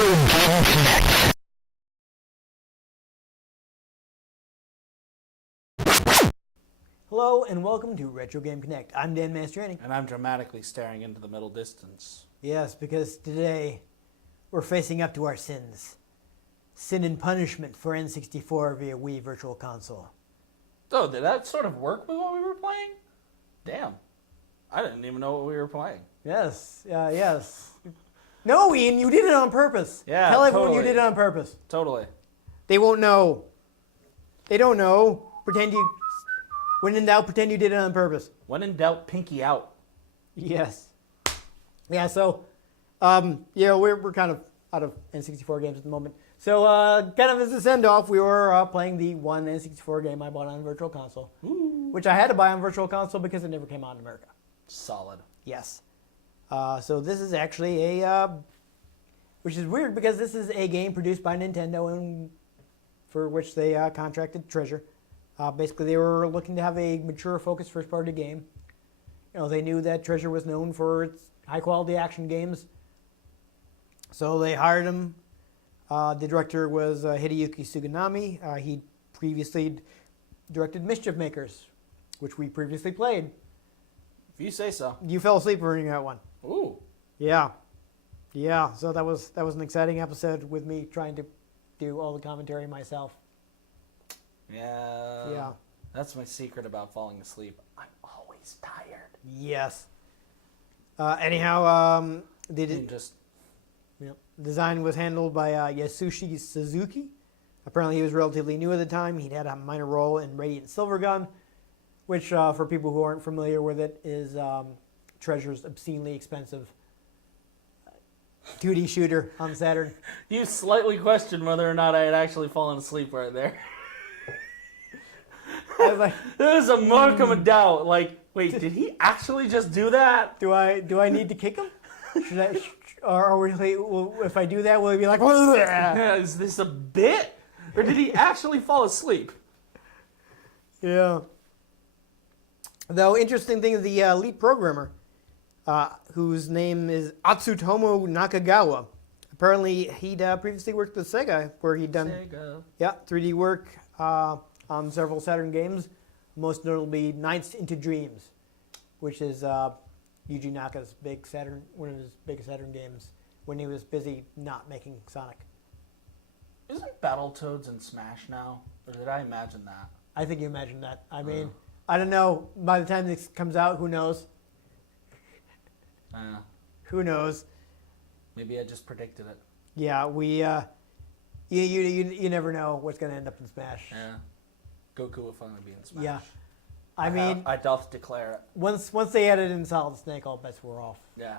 Game Connect. Hello and welcome to Retro Game Connect. I'm Dan Mastriani. And I'm dramatically staring into the middle distance. Yes, because today we're facing up to our sins. Sin and punishment for N64 via Wii Virtual Console. So, did that sort of work with what we were playing? Damn. I didn't even know what we were playing. Yes, yes. No, Ian, you did it on purpose. Yeah, Tell everyone totally. you did it on purpose. Totally. They won't know. They don't know. When in doubt, pretend you did it on purpose. When in doubt, pinky out. Yes. Yeah, so, we're kind of out of N64 games at the moment. So, kind of as a send-off, we were playing the one N64 game I bought on Virtual Console. Ooh. Which I had to buy on Virtual Console because it never came out in America. Solid. Yes. So this is actually which is weird because this is a game produced by Nintendo and for which they contracted Treasure. Basically, they were looking to have a mature, focused first-party game. You know, they knew that Treasure was known for its high-quality action games, so they hired him. The director was Hideyuki Suganami. He previously directed Mischief Makers, which we previously played. If you say so. You fell asleep during that one. Ooh. Yeah. Yeah, so that was an exciting episode with me trying to do all the commentary myself. Yeah. Yeah. That's my secret about falling asleep. I'm always tired. Yes. Anyhow, Just design was handled by Yasushi Suzuki. Apparently he was relatively new at the time. He'd had a minor role in Radiant Silvergun, which, for people who aren't familiar with it, is Treasure's obscenely expensive 2D shooter on Saturn. You slightly questioned whether or not I had actually fallen asleep right there. I was like, There's a mark of a doubt. Like, wait, did he actually just do that? do I need to kick him? If I do that, will he be like, Yeah, is this a bit? Or did he actually fall asleep? yeah. Though, interesting thing is the lead programmer, whose name is Atsutomo Nakagawa. Apparently, he'd previously worked with Sega, where he'd done Sega. 3D work on several Saturn games, most notably Nights into Dreams, which is Yuji Naka's one of his big Saturn games when he was busy not making Sonic. Isn't Battletoads in Smash now? Or did I imagine that? I think you imagined that. I mean, I don't know. By the time this comes out, who knows? Who knows? Maybe I just predicted it. Yeah, you never know what's going to end up in Smash. Yeah. Goku will finally be in Smash. Yeah. I mean, I doth declare it. once they added in Solid Snake, all bets were off. Yeah.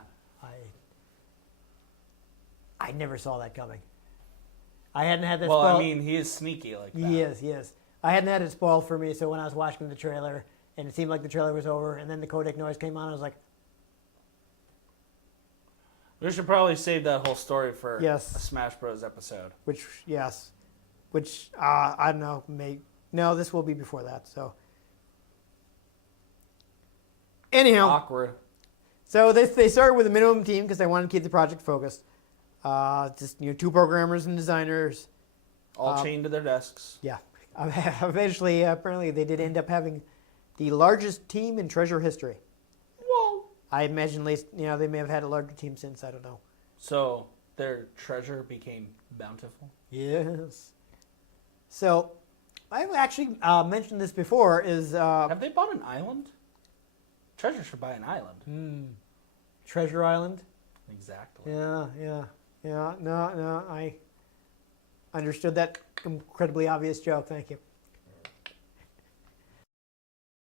I never saw that coming. I hadn't had that Well, spoiled. I mean, he is sneaky like that. He is. I hadn't had it spoiled for me, so when I was watching the trailer, and it seemed like the trailer was over, and then the codec noise came on, I was like, We should probably save that whole story for Yes. a Smash Bros. Episode. which I don't know, no, this will be before that, so. Anyhow, Awkward. so they started with a minimum team because they wanted to keep the project focused. Just 2 programmers and designers. All chained to their desks. Yeah. Eventually, apparently, they did end up having the largest team in Treasure history. Whoa. I imagine, at least, they may have had a larger team since. I don't know. So their treasure became bountiful? Yes. So, I've actually mentioned this before. Have they bought an island? Treasure should buy an island. Treasure Island. Exactly. Yeah. No, I understood that incredibly obvious joke. Thank you.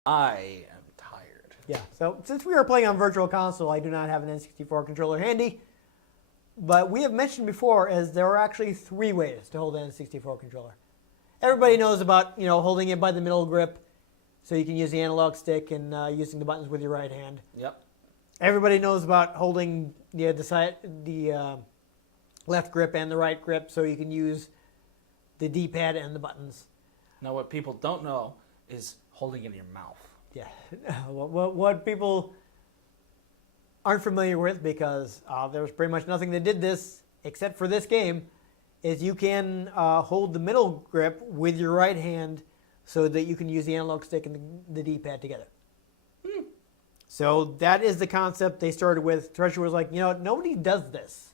I am tired. Yeah, so since we are playing on Virtual Console, I do not have an N64 controller handy. But we have mentioned before as there are actually 3 ways to hold an N64 controller. Everybody knows about, holding it by the middle grip so you can use the analog stick and using the buttons with your right hand. Yep. Everybody knows about holding the left grip and the right grip so you can use the D-pad and the buttons. Now, what people don't know is holding it in your mouth. Yeah, what people aren't familiar with, because there was pretty much nothing that did this except for this game, is you can hold the middle grip with your right hand so that you can use the analog stick and the D-pad together. So that is the concept they started with. Treasure was like, nobody does this.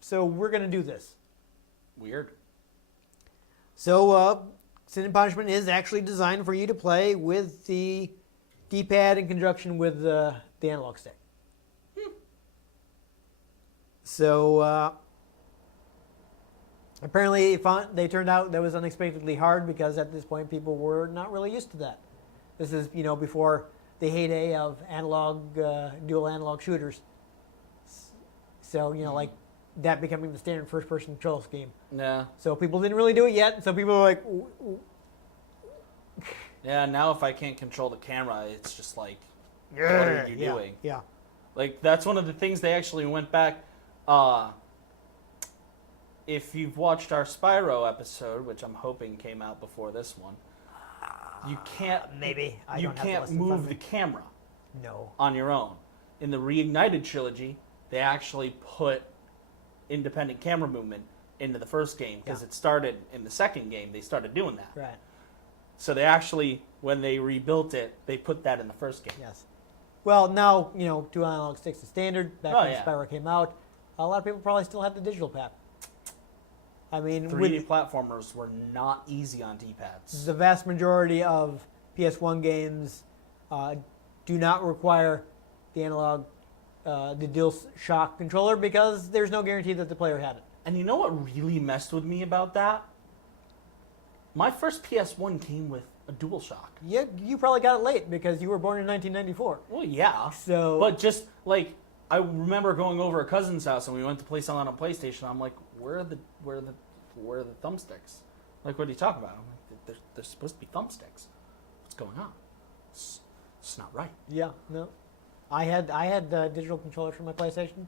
So we're going to do this. Weird. So Sin and Punishment is actually designed for you to play with the D-pad in conjunction with the analog stick. So apparently they turned out that was unexpectedly hard because at this point people were not really used to that. This is, before the heyday of dual analog shooters. So, like that becoming the standard first-person control scheme. Yeah. So people didn't really do it yet. So people were like, yeah, now if I can't control the camera, it's just like, what are you doing? Yeah. Like, that's one of the things they actually went back. If you've watched our Spyro episode, which I'm hoping came out before this one, you can't maybe you can't move the camera No. on your own. In the Reignited trilogy, they actually put independent camera movement into the first game because it started in the second game. They started doing that. Right. So they actually, when they rebuilt it, they put that in the first game. Yes. Well, now, dual analog sticks is standard. Back when Spyro came out, a lot of people probably still have the digital pad. I mean, 3D platformers were not easy on D-pads. The vast majority of PS1 games do not require the analog, the DualShock controller because there's no guarantee that the player had it. And you know what really messed with me about that? My first PS1 came with a DualShock. Yeah, you probably got it late because you were born in 1994. Well, yeah. So, but just like I remember going over a cousin's house and we went to play something on PlayStation. I'm like, where are the thumbsticks? Like, what are you talking about? I'm like, they're supposed to be thumbsticks. What's going on? It's not right. Yeah, no. I had digital controllers for my PlayStation.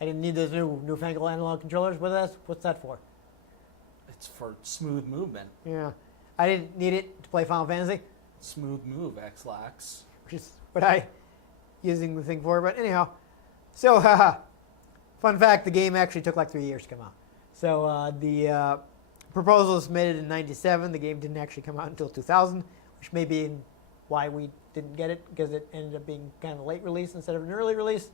I didn't need those newfangled analog controllers. What's that for? It's for smooth movement. Yeah. I didn't need it to play Final Fantasy. Smooth move, X-Lax. Which is what I using the thing for. But anyhow, so fun fact, the game actually took like 3 years to come out. So the proposal was submitted in 97. The game didn't actually come out until 2000, which may be why we didn't get it, because it ended up being kind of a late release instead of an early release.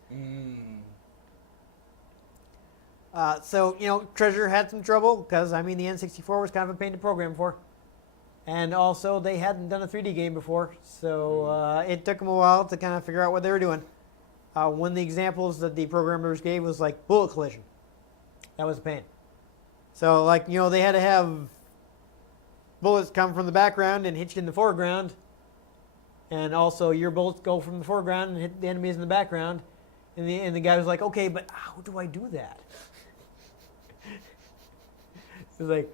So, Treasure had some trouble because, the N64 was kind of a pain to program for. And also, they hadn't done a 3D game before, so it took them a while to kind of figure out what they were doing. One of the examples that the programmers gave was like bullet collision. That was a pain. So, they had to have bullets come from the background and hit you in the foreground. And also, your bullets go from the foreground and hit the enemies in the background. And the guy was like, okay, but how do I do that? It's like,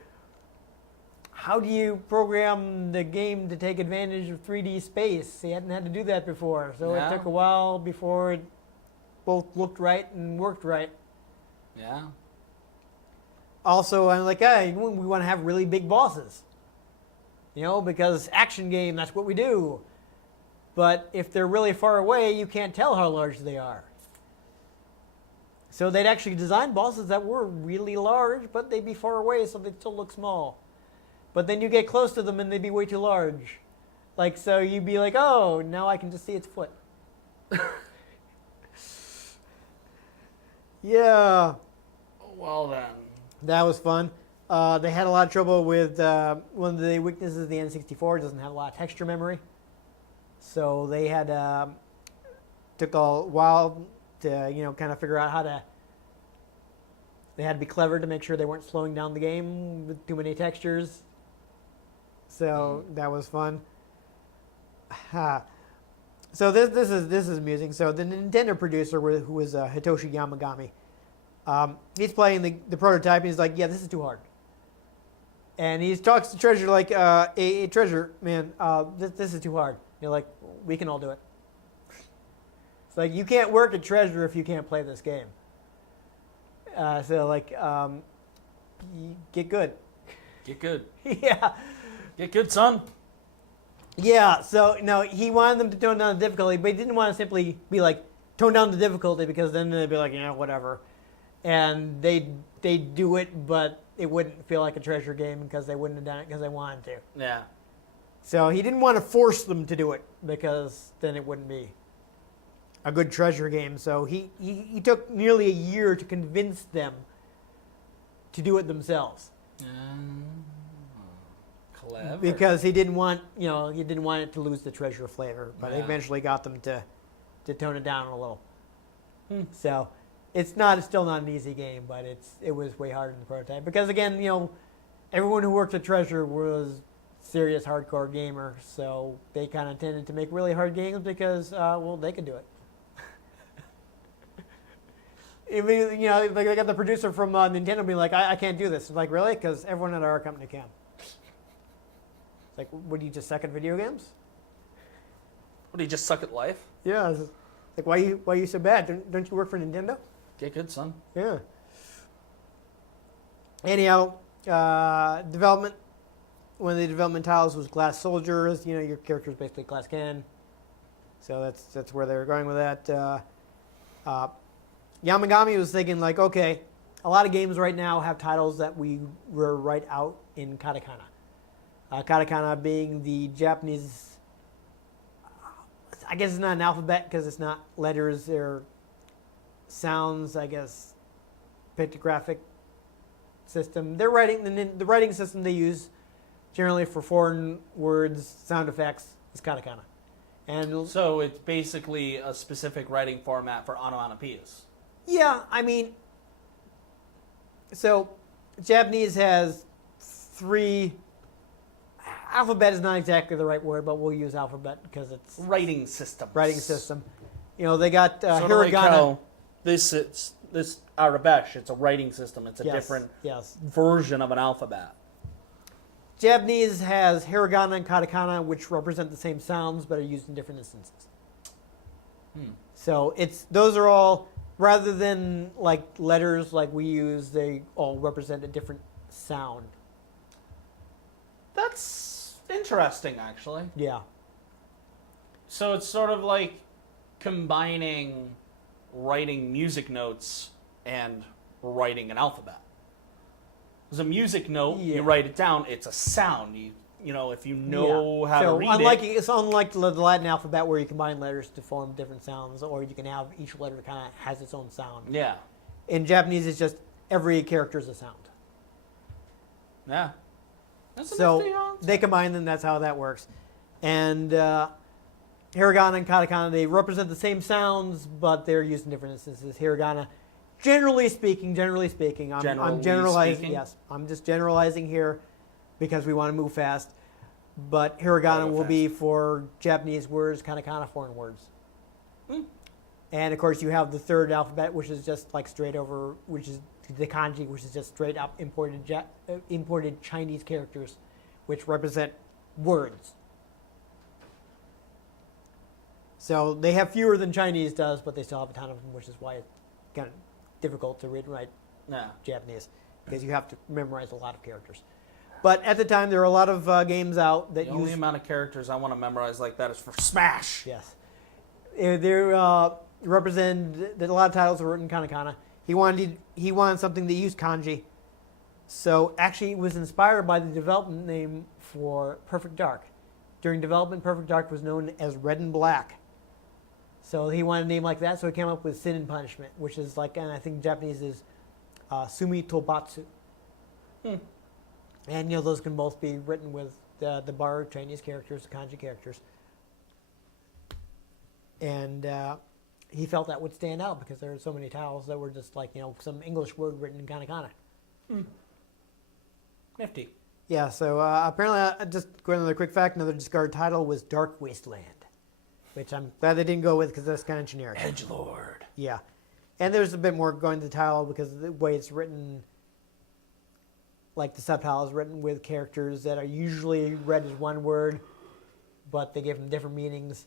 how do you program the game to take advantage of 3D space? He hadn't had to do that before. So it took a while before it both looked right and worked right. Yeah. Also, I'm like, we want to have really big bosses. Because action game, that's what we do. But if they're really far away, you can't tell how large they are. So they'd actually design bosses that were really large, but they'd be far away, so they'd still look small. But then you get close to them, and they'd be way too large. So you'd be like, oh, now I can just see its foot. Yeah. Well, then. That was fun. They had a lot of trouble with one of the weaknesses of the N64. It doesn't have a lot of texture memory. So they had took a while to kind of figure out how to. They had to be clever to make sure they weren't slowing down the game with too many textures. So that was fun. So this is amusing. So the Nintendo producer, who was Hitoshi Yamagami, he's playing the prototype, and he's like, "Yeah, this is too hard." And he talks to Treasure like, "Hey, Treasure, man, this is too hard." You're like, "We can all do it." It's like, you can't work at Treasure if you can't play this game. Get good. Get good. Yeah. Get good, son. Yeah, so, no, he wanted them to tone down the difficulty, but he didn't want to simply be like, tone down the difficulty, because then they'd be like, whatever. and they'd do it, but it wouldn't feel like a treasure game because they wouldn't have done it because they wanted to. Yeah. So he didn't want to force them to do it because then it wouldn't be a good treasure game. So he took nearly a year to convince them to do it themselves. Clever. Because he didn't want it to lose the treasure flavor, but Yeah. eventually got them to tone it down a little. Hmm. So it's still not an easy game, but it was way harder than the prototype because again, everyone who worked at Treasure was serious hardcore gamers, so they kind of tended to make really hard games because they could do it. I mean, they got the producer from Nintendo being like, I can't do this. It's like, really? Because everyone at our company can. It's like, would you just suck at video games? What, do you just suck at life? Yeah. It's like, why are you so bad? Don't you work for Nintendo? Get good, son. Yeah. Anyhow, development. One of the development tiles was Glass Soldiers. Your character is basically glass cannon. So that's where they were going with that. Yamagami was thinking like, okay, a lot of games right now have titles that we write out in katakana. Katakana being the Japanese, I guess it's not an alphabet because it's not letters, they're sounds, I guess, pictographic system. The writing system they use generally for foreign words, sound effects, is katakana. And so it's basically a specific writing format for onomatopoeias. Yeah, I mean, so Japanese has 3. Alphabet is not exactly the right word, but we'll use alphabet because it's writing system. Writing system. They got Sort of hiragana. like how this Arabesh, it's a writing system. It's a different version of an alphabet. Japanese has hiragana and katakana, which represent the same sounds but are used in different instances. So those are all, rather than like letters like we use, they all represent a different sound. That's interesting, actually. Yeah. So it's sort of like combining writing music notes and writing an alphabet. Because a music note, you write it down, it's a sound. If you know how to read it. It's unlike the Latin alphabet where you combine letters to form different sounds, or you can have each letter kind of has its own sound. Yeah. In Japanese, it's just every character is a sound. Yeah. That's So they combine them, that's how that works. And hiragana and katakana, they represent the same sounds, but they're used in different instances. Hiragana, generally speaking, I'm generalizing. Yes, I'm just generalizing here because we want to move fast. But hiragana will be for Japanese words, katakana foreign words. And of course, you have the third alphabet, which is just like straight over, which is the kanji, which is just straight up imported Chinese characters, which represent words. So they have fewer than Chinese does, but they still have a ton of them, which is why it's kind of difficult to read and write Japanese, because you have to memorize a lot of characters. But at the time, there were a lot of games out that the only amount of characters I want to memorize like that is for Smash. Yes. They're represent that a lot of titles were written in katakana. He wanted something that used kanji. So actually it was inspired by the development name for Perfect Dark. During development, Perfect Dark was known as Red and Black. So he wanted a name like that, so he came up with Sin and Punishment, which is like, and I think Japanese is Sumi Tobatsu. And those can both be written with the borrowed Chinese characters, the kanji characters. And he felt that would stand out because there were so many titles that were just like, some English word written in katakana. Nifty. Yeah, so apparently, just going another quick fact, another discarded title was Dark Wasteland, which I'm glad they didn't go with because that's kind of generic. Edgelord. Yeah. And there's a bit more going to the title because of the way it's written, like the subtitle is written with characters that are usually read as one word, but they give them different meanings.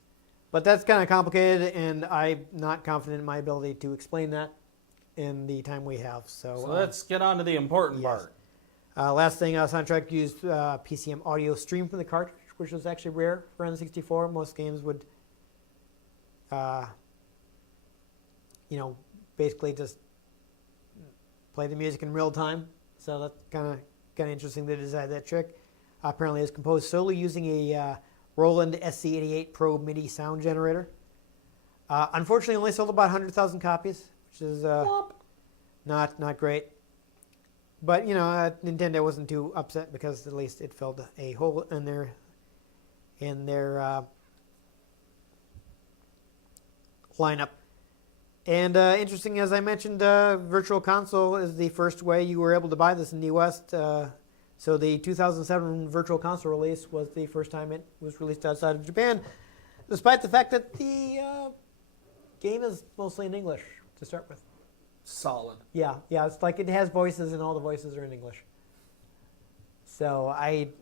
But that's kind of complicated, and I'm not confident in my ability to explain that in the time we have. So let's get on to the important part. Last thing, soundtrack used PCM audio stream from the cartridge, which was actually rare for N64. Most games would, basically just play the music in real time. So that's kind of interesting. They designed that trick. Apparently, it's composed solely using a Roland SC88 Pro MIDI sound generator. Unfortunately, only sold about 100,000 copies, which is not great. But Nintendo wasn't too upset because at least it filled a hole in their lineup. And interesting, as I mentioned, Virtual Console is the first way you were able to buy this in the West. So the 2007 Virtual Console release was the first time it was released outside of Japan, despite the fact that the game is mostly in English to start with. Solid. Yeah, it's like it has voices and all the voices are in English. So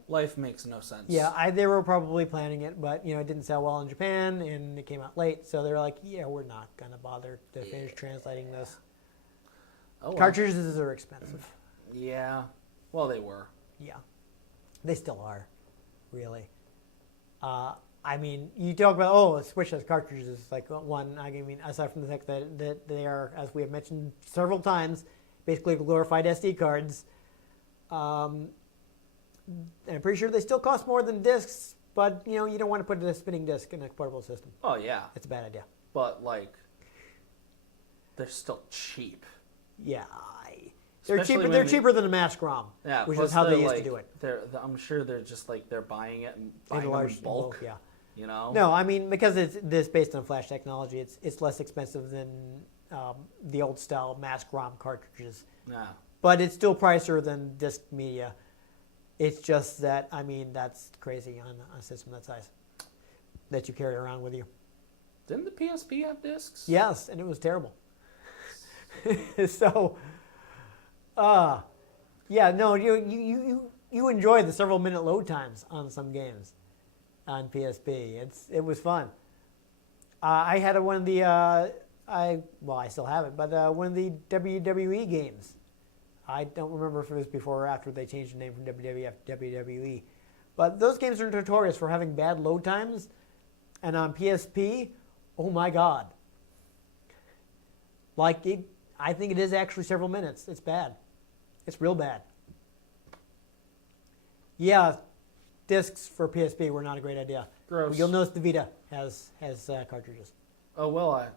Life makes no sense. Yeah, they were probably planning it, but it didn't sell well in Japan and it came out late. So they're like, yeah, we're not gonna bother to finish translating this. Oh, well. Cartridges are expensive. Yeah. Well, they were. Yeah, they still are, really. I mean, you talk about Switch has cartridges. Like one, I mean, aside from the fact that they are, as we have mentioned several times, basically glorified SD cards. And I'm pretty sure they still cost more than discs, but you don't want to put a spinning disc in a portable system. Oh yeah. It's a bad idea. But they're still cheap. Yeah, they're Especially cheaper. They're cheaper than a mask ROM, Yeah, which is how they used to do it. I'm sure they're just they're buying it and buying In them large in bulk. Yeah. No, I mean because it's based on flash technology. It's less expensive than the old style mask ROM cartridges. Yeah. But it's still pricier than disc media. It's just that that's crazy on a system that size that you carry around with you. Didn't the PSP have discs? Yes, and it was terrible. So, you enjoy the several minute load times on some games on PSP. It was fun. I had one of the I still have it, but one of the WWE games. I don't remember if it was before or after they changed the name from WWF to WWE. But those games are notorious for having bad load times. And on PSP, oh my God. I think it is actually several minutes. It's bad. It's real bad. Yeah, discs for PSP were not a great idea. Gross. You'll notice the Vita has cartridges. Oh, well,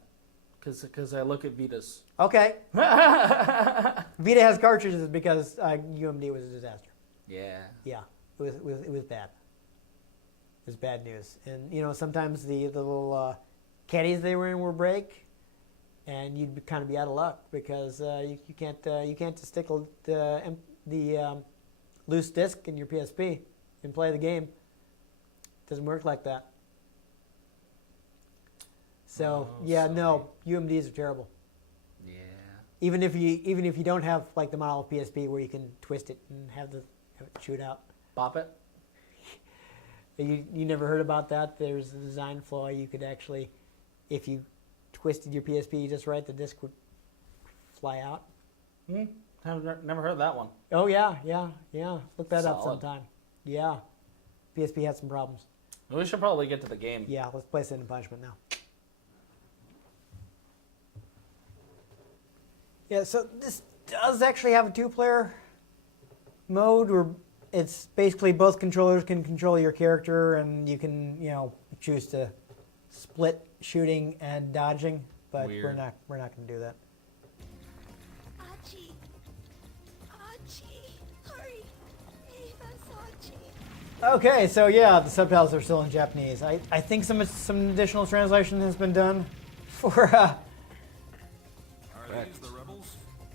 because I look at Vitas. Okay. Vita has cartridges because UMD was a disaster. Yeah. Yeah, it was bad. It was bad news. And sometimes the little caddies they were in would break, and you'd kind of be out of luck because you can't just stick the loose disc in your PSP and play the game. It doesn't work like that. So UMDs are terrible. Yeah. Even if you don't have like the model of PSP where you can twist it and have it shoot out. Bop it. You never heard about that? There's a design flaw. You could actually, if you twisted your PSP just right, the disc would fly out. I've never heard that one. Oh yeah. Look that up Solid. sometime. Yeah, PSP had some problems. We should probably get to the game. Yeah, let's play Sin and Punishment now. Yeah, so this does actually have a two-player mode where it's basically both controllers can control your character, and you can choose to split shooting and dodging. But Weird. we're not going to do that. Archie, hurry! Archie. Okay, so yeah, the subtitles are still in Japanese. I think some additional translation has been done for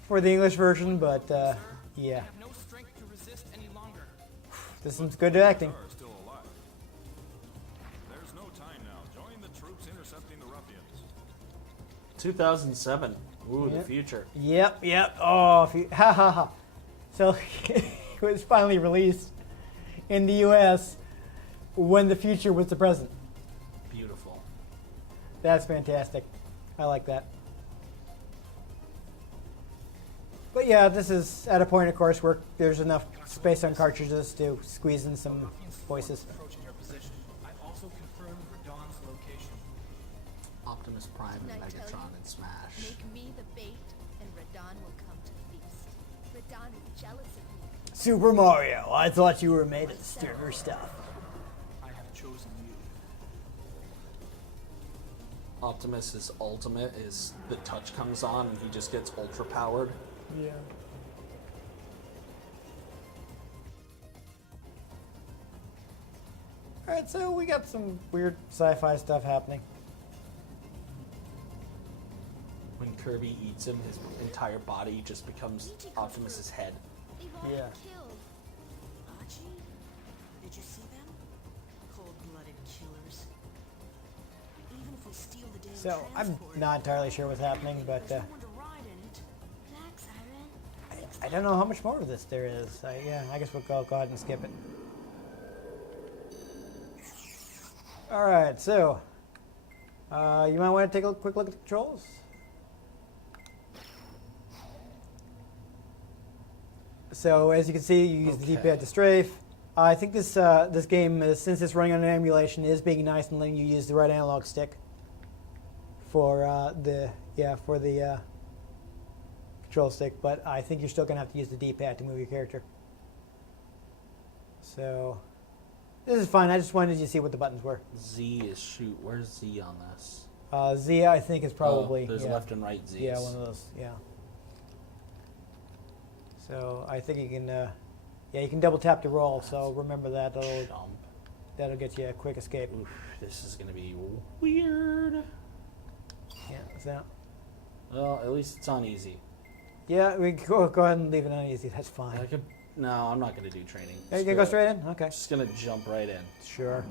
for the English version, but yeah. have no strength to resist any longer. This is good acting. Are still alive. There's no time now. Join the troops intercepting the ruffians. 2007. Ooh, the Yep. future. Yep. Oh, ha ha ha. So it was finally released in the U.S. when the future was the present. Beautiful. That's fantastic. I like that. But yeah, this is at a point, of course, where there's enough space on cartridges to squeeze in some voices. Approaching your position. I've also confirmed Radon's location. Optimus Prime and Didn't I tell Megatron you? and Smash. Make me the bait, and Radon will come to the feast. jealous of me. Super Mario, I thought you were made of stronger stuff. I have chosen you. Optimus's ultimate is the touch comes on and he just gets ultra powered. Yeah. Alright, so we got some weird sci-fi stuff happening. When Kirby eats him, his entire body just becomes Optimus's head. They've all Yeah. been killed. Archie? Did you see them? Cold-blooded killers. Even if we steal the damn So, I'm transport, not entirely sure what's happening, but there's no one to ride in it. Black Siren. I don't know how much more of this there is. I guess we'll go ahead and skip it. Alright, so you might want to take a quick look at the controls. So as you can see, you use the D-pad to strafe. I think this this game, since it's running on an emulation, is being nice and letting you use the right analog stick for the control stick. But I think you're still going to have to use the D-pad to move your character. So this is fine. I just wanted you to see what the buttons were. Z is shoot. Where's Z on this? Z, I think, is probably there's left and right Z's. Yeah, one of those. Yeah. So I think you can, you can double tap to roll. So remember that. Jump. That'll get you a quick escape. Oof, this is gonna be weird. Yeah. So Well, at least it's on easy. yeah, we can go ahead and leave it on easy. That's fine. I could. No, I'm not gonna do training. Are you gonna go straight in? Okay. Just gonna jump right in. Sure.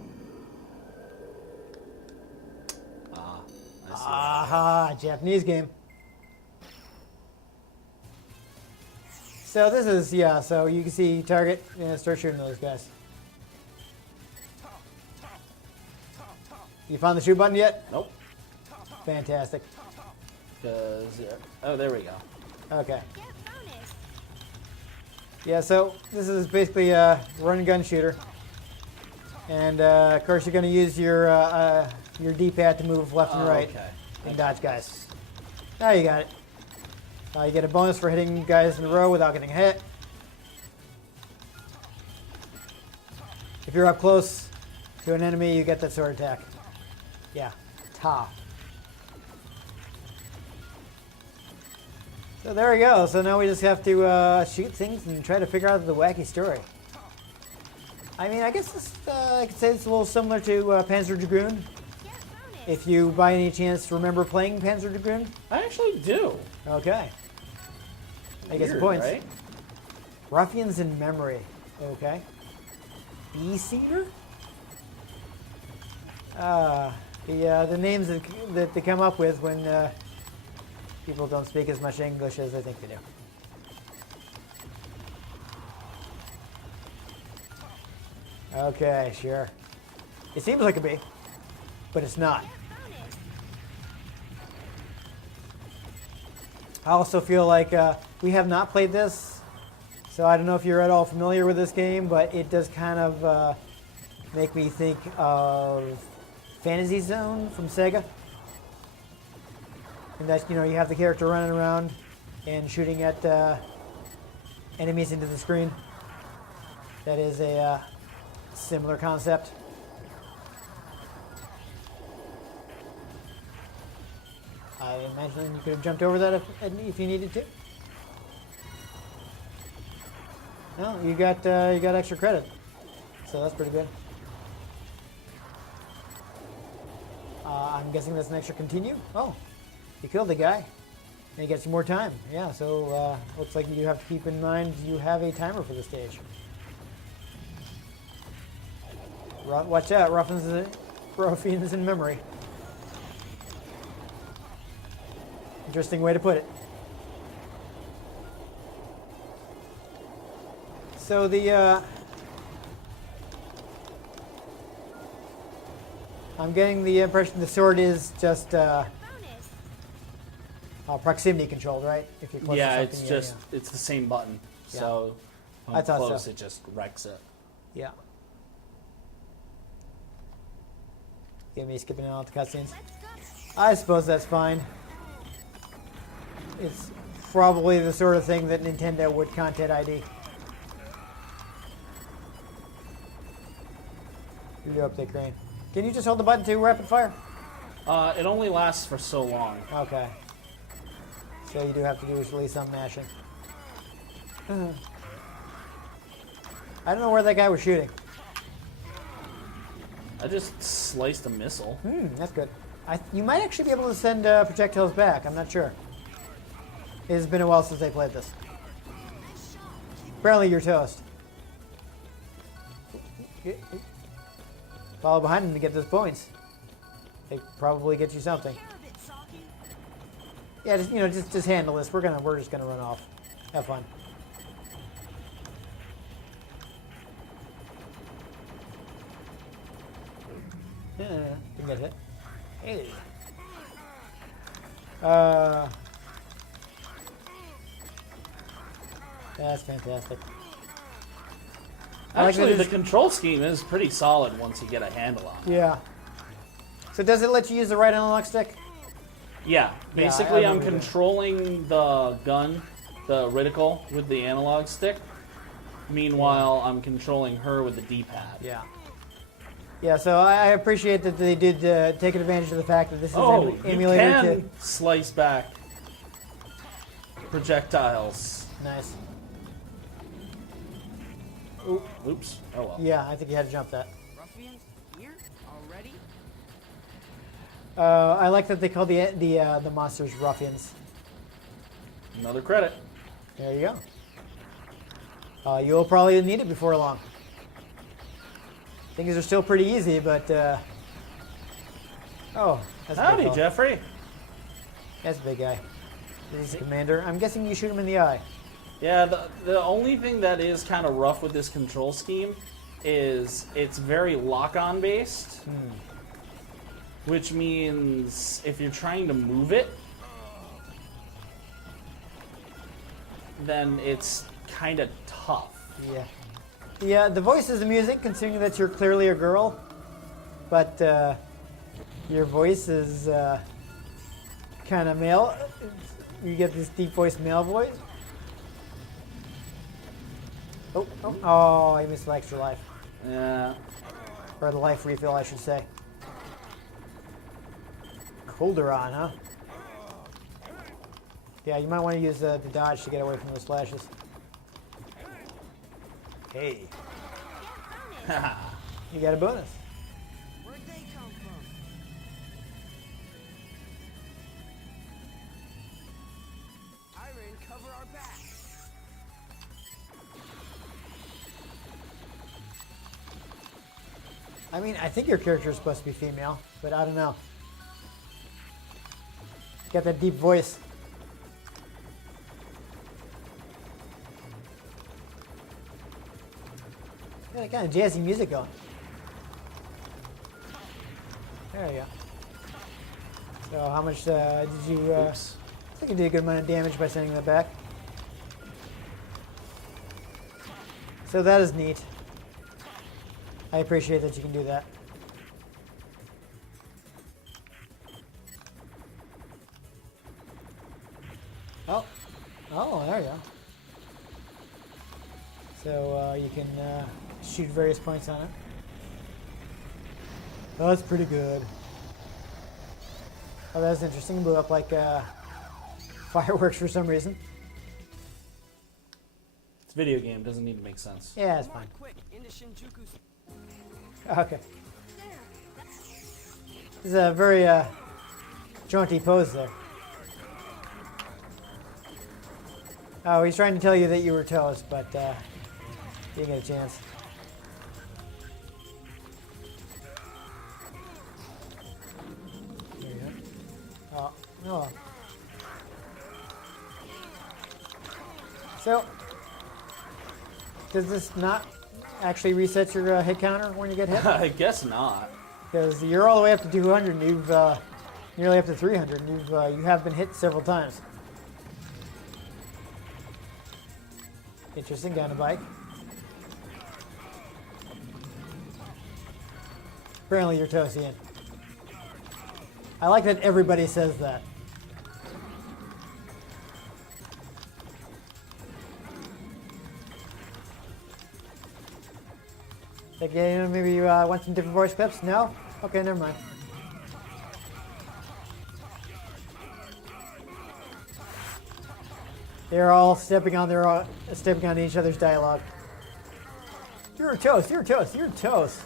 Ah, I see. Aha! Japanese game. So this is So you can see target. Start shooting those guys. You found the shoot button yet? Nope. Fantastic. Oh, there we go. Okay. Get bonus. Yeah, so this is basically a run and gun shooter. And of course you're going to use your D-pad to move left and right Okay. and dodge guys. Now you got it. You get a bonus for hitting guys in a row without getting hit. If you're up close to an enemy, you get that sword attack. Yeah, ta. So there we go. So now we just have to shoot things and try to figure out the wacky story. I mean, I guess this, I could say it's a little similar to Panzer Dragoon. Get bonus. If you, by any chance, remember playing Panzer Dragoon. I actually do. Okay. I get some Weird, points. right? Ruffians in Memory. Okay. Bee-Seater? The names that they come up with when people don't speak as much English as they think they do. Okay, sure. It seems like a bee, but it's not. Bonus. I also feel like we have not played this, so I don't know if you're at all familiar with this game, but it does kind of make me think of Fantasy Zone from Sega. And that, you have the character running around and shooting at enemies into the screen. That is a similar concept. I imagine you could have jumped over that if you needed to. No, you got extra credit, so that's pretty good. I'm guessing that's an extra continue. Oh, you killed the guy, and he gets you more time. Yeah, so looks like you have to keep in mind you have a timer for the stage. Watch out, ruffians in memory. Interesting way to put it. So I'm getting the impression the sword is just Bonus. proximity controlled, right? If you're close Yeah, to it's something, just it's the same button. Yeah. So I when thought close, so. it just wrecks it. Yeah. Get me skipping out the cutscenes. Let's go. I suppose that's fine. It's probably the sort of thing that Nintendo would content ID. You go up there, Crane. Can you just hold the button to rapid fire? It only lasts for so long. Okay. So you do have to do at least some mashing. I don't know where that guy was shooting. I just sliced a missile. That's good. You might actually be able to send projectiles back. I'm not sure. It has been a while since I played this. Apparently you're toast. Follow behind him to get those points. They probably get you something. Yeah, just handle this. We're just gonna run off. Have fun. Didn't get hit. Hey. That's fantastic. Actually, the control scheme is pretty solid once you get a handle on it. Yeah. So does it let you use the right analog stick? Yeah. Yeah, Basically, I I'm remember that. controlling the gun, the reticle, with the analog stick. Meanwhile, I'm controlling her with the D-pad. Yeah. Yeah, so I appreciate that they did take advantage of the fact that this is Oh, an you emulator can slice back projectiles. Nice. Oops. Oh well. Yeah, I think you had to jump that. Ruffians here already? I like that they call the monsters ruffians. Another credit. There you go. You'll probably need it before long. Things are still pretty easy, but oh, that's a big Howdy, fella. Jeffrey. That's a big guy. He's the commander. I'm guessing you shoot him in the eye. Yeah, the only thing that is kind of rough with this control scheme is it's very lock-on based, which means if you're trying to move it, then it's kind of tough. Yeah. Yeah, the voice is the music, considering that you're clearly a girl, but your voice is kind of male. You get this deep voice male voice. Oh, I missed the extra life. Yeah. Or the life refill, I should say. Colder on, huh? Yeah, you might want to use the dodge to get away from those flashes. Hey. You got a bonus. Where'd they come from? Iron, cover our backs. I mean, I think your character is supposed to be female, but I don't know. Got that deep voice. Got that kind of jazzy music going. There you go. So how much did you... Oops. I think you did a good amount of damage by sending that back. So that is neat. I appreciate that you can do that. Oh, there you go. So you can shoot various points on it. Oh, that's pretty good. Oh, that's interesting. Blew up like fireworks for some reason. It's a video game. Doesn't need to make sense. Yeah, it's Come on, fine. quick, into Shinjuku's. Okay. This is a very jaunty pose there. Oh, he's trying to tell you that you were toast, but you didn't get a chance. There you go. Oh. So, does this not actually reset your hit counter when you get hit? I guess not. Because you're all the way up to 200, and you've nearly up to 300, and you have been hit several times. Interesting, got on a bike. Apparently you're toasty. I like that everybody says that. Like, yeah, you know, maybe you want some different voice clips? No? Okay, never mind. They're all stepping on each other's dialogue. You're toast. You're toast. You're toast.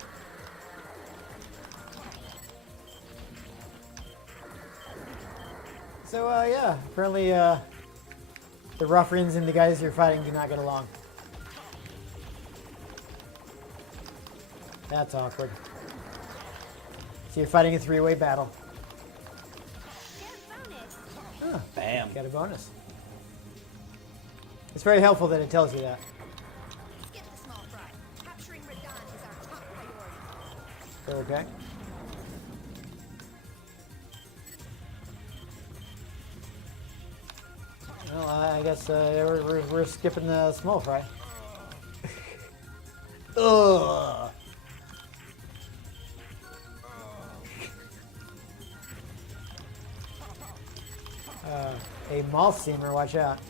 So yeah, apparently the ruffians and the guys you're fighting do not get along. That's awkward. So you're fighting a three-way battle. Get bonus. Huh, Bam. got a bonus. It's very helpful that it tells you that. Skip the small fry. Capturing Radon is our top priority. Okay. Well, I guess we're skipping the small fry. Ugh. A moth seamer, watch out.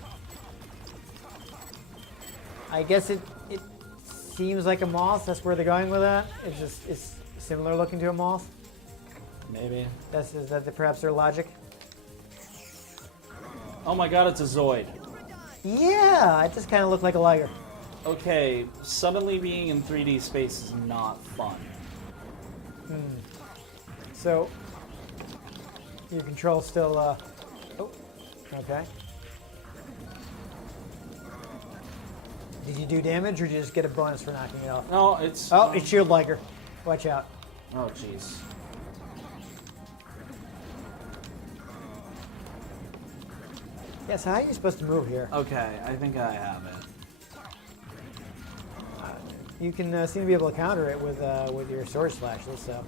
I guess it seems like a moth. That's where they're going with that. It's similar looking to a moth. Maybe. Is that perhaps their logic? Oh my god, it's a Zoid. Yeah, it just kind of looked like a liger. Okay, suddenly being in 3D space is not fun. So your control still. Oh, okay. Did you do damage, or did you just get a bonus for knocking it off? No, it's... Oh, it's shield liger. Watch out. Oh, jeez. Yeah, so how are you supposed to move here? Okay, I think I have it. You can seem to be able to counter it with your sword slashes, so.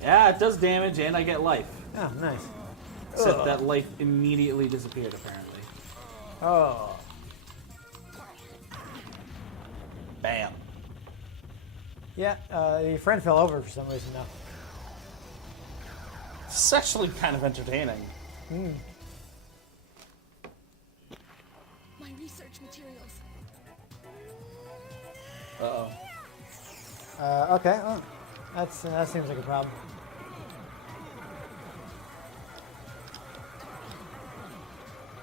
Yeah, it does damage, and I get life. Oh, nice. Except Ugh. that life immediately disappeared, apparently. Oh. Bam. Yeah, your friend fell over for some reason, though. It's actually kind of entertaining. My research materials. Uh-oh. Okay, well, that seems like a problem.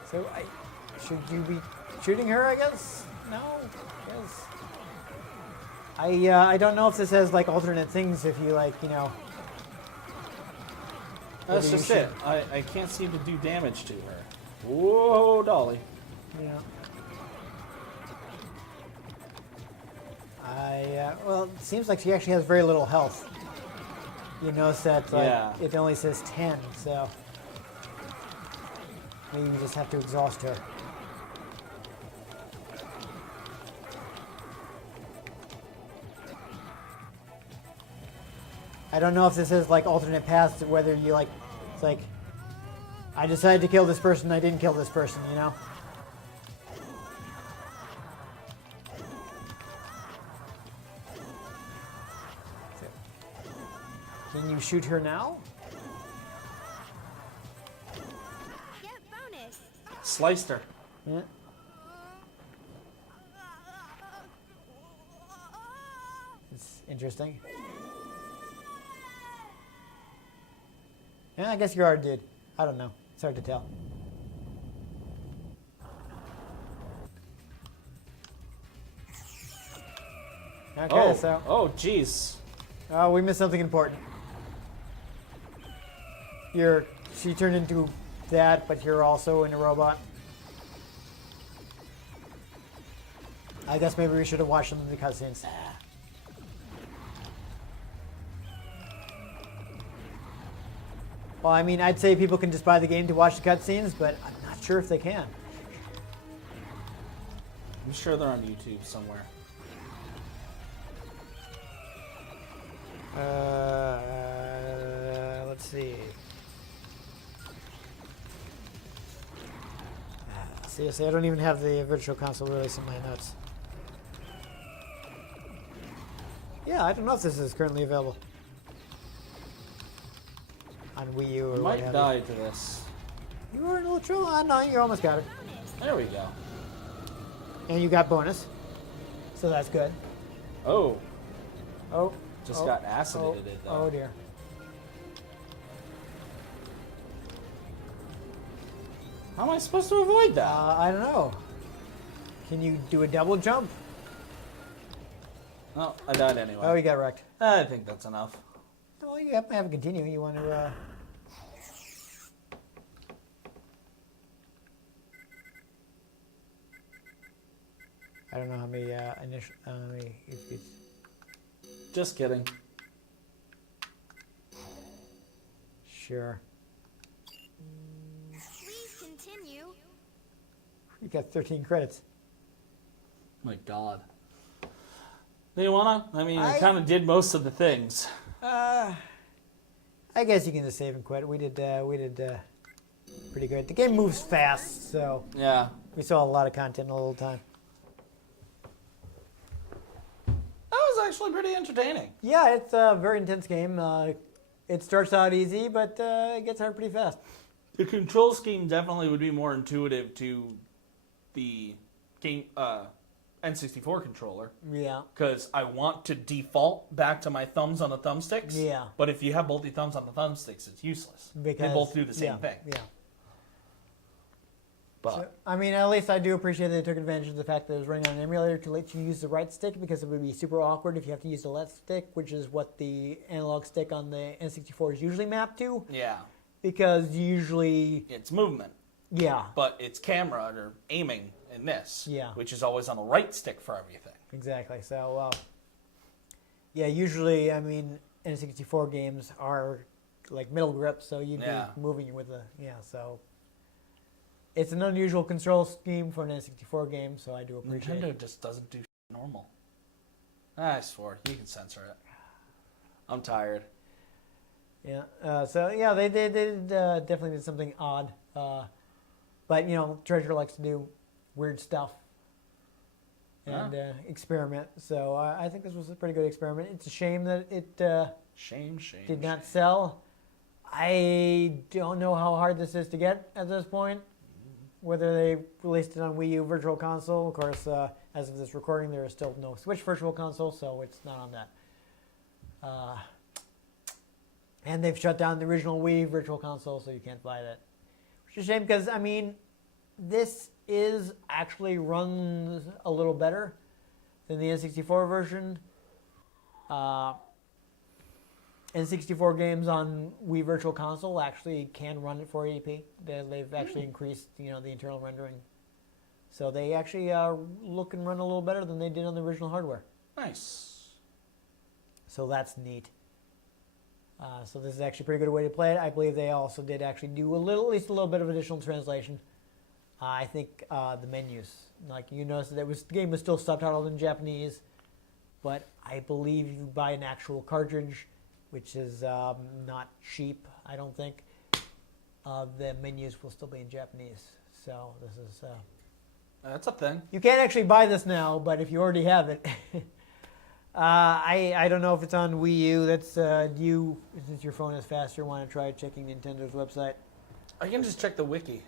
So, should you be shooting her, I guess? No? Yes. I don't know if this has, like, alternate things if you, like, you know... That's Maybe just you it. I can't seem to do damage to her. Whoa, Dolly. Yeah. Well, it seems like she actually has very little health. You notice that, like, Yeah. it only says 10, so... Maybe you just have to exhaust her. I don't know if this is, like, alternate paths, whether you, like... It's like... I decided to kill this person, I didn't kill this person, you know? Can you shoot her now? Get bonus. Sliced her. Yeah. It's interesting. Yeah, I guess you are a dude. I don't know. It's hard to tell. Okay, so... Oh, jeez. Oh, we missed something important. She turned into that, but you're also in a robot. I guess maybe we should have watched some of the cutscenes. Well, I mean, I'd say people can just buy the game to watch the cutscenes, but I'm not sure if they can. I'm sure they're on YouTube somewhere. Let's see. Seriously, I don't even have the Virtual Console release in my notes. Yeah, I don't know if this is currently available on Wii U or I what might have die to this. you. You were in a little trouble? No, you almost got it. There we go. And you got bonus. So that's good. Oh, Oh. just oh, got acidated oh, though. oh dear. How am I supposed to avoid that? I don't know. Can you do a double jump? Oh, I died anyway. Oh, you got wrecked. I think that's enough. Well, you have to continue. You want to... I don't know how many initial... Just kidding. Sure. Please continue. You got 13 credits. My God. Do you wanna? I mean, I I- kind of did most of the things. I guess you can just save and quit. We did pretty good. The game moves fast, so Yeah. we saw a lot of content in a little time. That was actually pretty entertaining. Yeah, it's a very intense game. It starts out easy, but it gets hard pretty fast. The control scheme definitely would be more intuitive to the game N64 controller. Yeah. Because I want to default back to my thumbs on the thumbsticks. Yeah. But if you have both the thumbs on the thumbsticks, it's useless. Because they both do the same yeah, thing. Yeah. But So, I mean, at least I do appreciate they took advantage of the fact that it was running on an emulator to let you use the right stick, because it would be super awkward if you have to use the left stick, which is what the analog stick on the N64 is usually mapped to. yeah, Because usually, it's movement, yeah, but it's camera or aiming in this, Yeah. which is always on the right stick for everything. exactly. So, yeah, usually, I mean, N64 games are like middle grip, so you'd Yeah. be moving with the, so. It's an unusual control scheme for an N64 game, so I do appreciate Nintendo it. just doesn't do normal. I swore. You can censor it. I'm tired. Yeah. So yeah, they definitely did something odd. But Treasure likes to do weird stuff and experiment. So I think this was a pretty good experiment. It's a shame that it Shame. did not sell. I don't know how hard this is to get at this point. Whether they released it on Wii U Virtual Console, of course, as of this recording, there is still no Switch Virtual Console, so it's not on that. And they've shut down the original Wii Virtual Console, so you can't buy that. Which is a shame, because, I mean, this is actually runs a little better than the N64 version. N64 games on Wii Virtual Console actually can run at 480p. They've actually increased, the internal rendering. So they actually look and run a little better than they did on the original hardware. Nice. So that's neat. So this is actually a pretty good way to play it. I believe they also did actually do at least a little bit of additional translation. I think the menus, like you noticed that the game was still subtitled in Japanese, but I believe you buy an actual cartridge, which is not cheap, I don't think. The menus will still be in Japanese. So this is... That's a thing. You can't actually buy this now, but if you already have it... I don't know if it's on Wii U. That's since your phone is faster, want to try checking Nintendo's website? I can just check the wiki.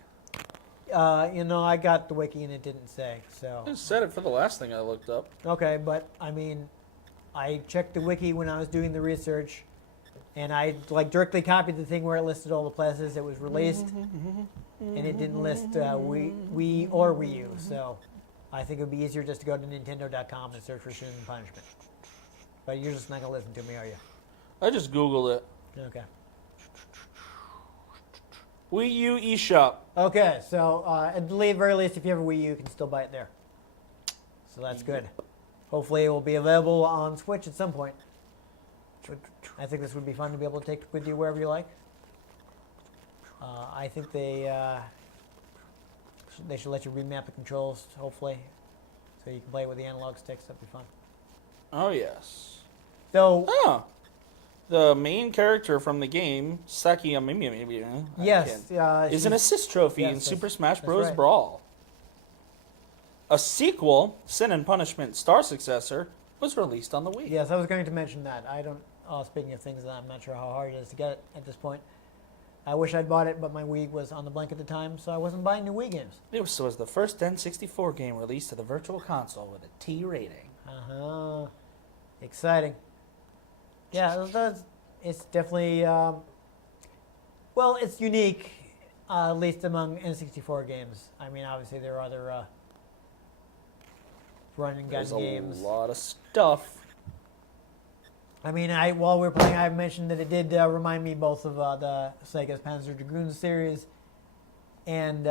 I got the wiki and it didn't say. So I just said it for the last thing I looked up. okay, but I mean, I checked the wiki when I was doing the research, and I directly copied the thing where it listed all the places it was released, and it didn't list Wii or Wii U. So I think it would be easier just to go to Nintendo.com and search for Sin and Punishment. But you're just not gonna listen to me, are you? I just Googled it. Okay. Wii U eShop. Okay, so at the very least, if you have a Wii U, you can still buy it there. So that's good. Hopefully, it will be available on Switch at some point. I think this would be fun to be able to take with you wherever you like. I think they should let you remap the controls, hopefully, so you can play it with the analog sticks. That'd be fun. Oh, yes. So The main character from the game, Saki Amimi, yes, is an assist trophy in yes, Super that's- Smash that's Bros. right. Brawl. A sequel, Sin and Punishment Star Successor, was released on the Wii. Yes, I was going to mention that. I don't. Speaking of things that I'm not sure how hard it is to get at this point. I wish I'd bought it, but my Wii was on the blink at the time, so I wasn't buying new Wii games. It was the first N64 game released to the Virtual Console with a T rating. Uh-huh. Exciting. Yeah, it's definitely, well, it's unique, at least among N64 games. I mean, obviously there are other run and gun There's games. a lot of stuff. I mean, while we were playing, I mentioned that it did remind me both of the Sega's Panzer Dragoon series and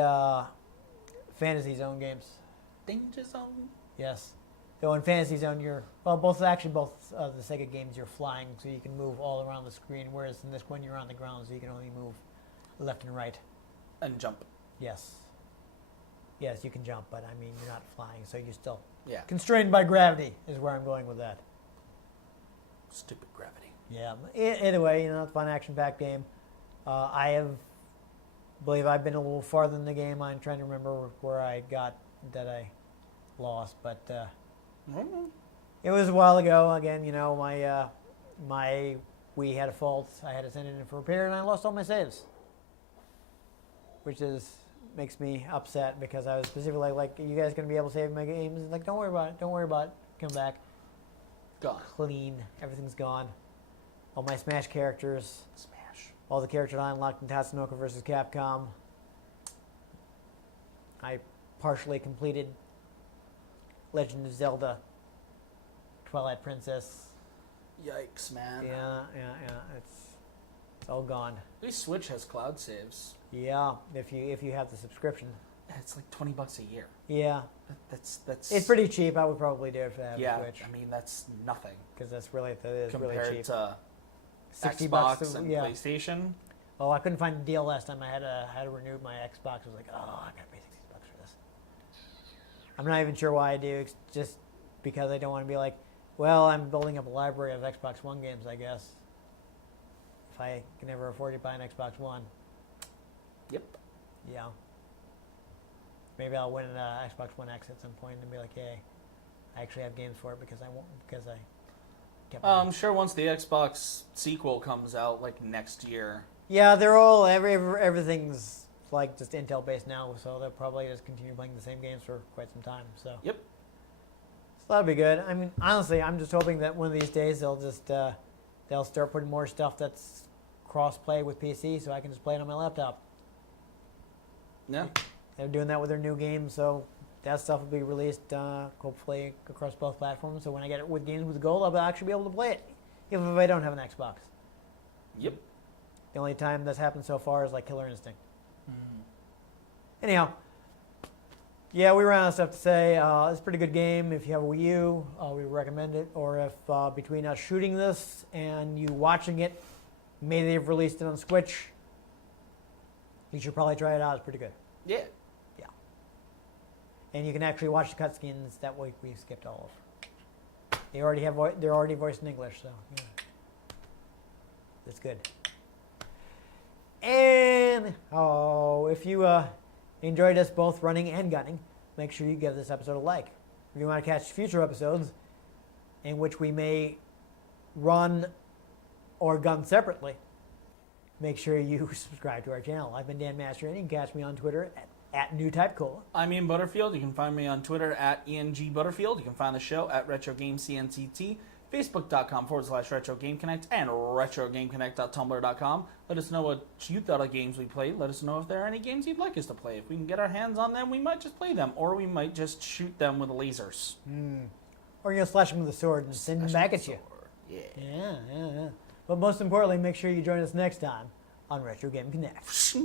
Fantasy Zone games. Danger Zone? Yes. Though in Fantasy Zone, both the Sega games, you're flying, so you can move all around the screen, whereas in this one, you're on the ground, so you can only move left and right. And jump. Yes. Yes, you can jump, but I mean, you're not flying, so you're still Yeah. constrained by gravity, is where I'm going with that. Stupid gravity. Yeah. Either way, it's a fun action-packed game. Believe I've been a little farther in the game. I'm trying to remember where I got that I lost, but it was a while ago. Again, my Wii had a fault. I had to send it in for repair, and I lost all my saves, which makes me upset because I was specifically like, "You guys gonna be able to save my games?" It's like, "Don't worry about it. Don't worry about it. Come back." Gone. Clean. Everything's gone. All my Smash characters. Smash. All the characters I unlocked in Tatsunoko vs. Capcom. I partially completed Legend of Zelda Twilight Princess. Yikes, man. Yeah. It's all gone. At least Switch has cloud saves. Yeah, if you have the subscription. It's like $20 a year. Yeah. That's It's pretty cheap. I would probably do it if I had yeah. a Switch. I mean, that's nothing Because that is really compared cheap. to $60 Xbox and yeah. PlayStation. Oh, I couldn't find a deal last time. I had to renew my Xbox. I was like, oh, I gotta pay $60 for this. I'm not even sure why I do. It's just because I don't want to be like, well, I'm building up a library of Xbox One games, I guess. If I can ever afford to buy an Xbox One. Yep. Yeah. Maybe I'll win an Xbox One X at some point and be like, hey, I actually have games for it because I kept I'm sure once the Xbox sequel comes out, like next year. Yeah, they're all everything's like just Intel based now, so they'll probably just continue playing the same games for quite some time. So Yep. So that'll be good. I mean, honestly, I'm just hoping that one of these days they'll start putting more stuff that's cross-play with PC, so I can just play it on my laptop. Yeah. They're doing that with their new games, so that stuff will be released hopefully across both platforms. So when I get it with Games with Gold, I'll actually be able to play it, even if I don't have an Xbox. Yep. The only time that's happened so far is like Killer Instinct. Anyhow, yeah, we ran out of stuff to say. It's a pretty good game. If you have a Wii U, we recommend it. Or if between us shooting this and you watching it, maybe they've released it on Switch, you should probably try it out. It's pretty good. Yeah. Yeah. And you can actually watch the cutscenes that we skipped all of. They're already voiced in English, so yeah. That's good. And if you enjoyed us both running and gunning, make sure you give this episode a like. If you want to catch future episodes in which we may run or gun separately, make sure you subscribe to our channel. I've been Dan Mastriani. You can catch me on Twitter at NewTypeCola. I'm Ian Butterfield. You can find me on Twitter at ENG Butterfield. You can find the show at RetroGameCNCT, Facebook.com/RetroGameConnect, and RetroGameConnect.tumblr.com. Let us know what you thought of games we played. Let us know if there are any games you'd like us to play. If we can get our hands on them, we might just play them, or we might just shoot them with lasers. Or you'll slash them with a sword and send them back at you. Yeah. Yeah. But most importantly, make sure you join us next time on Retro Game Connect.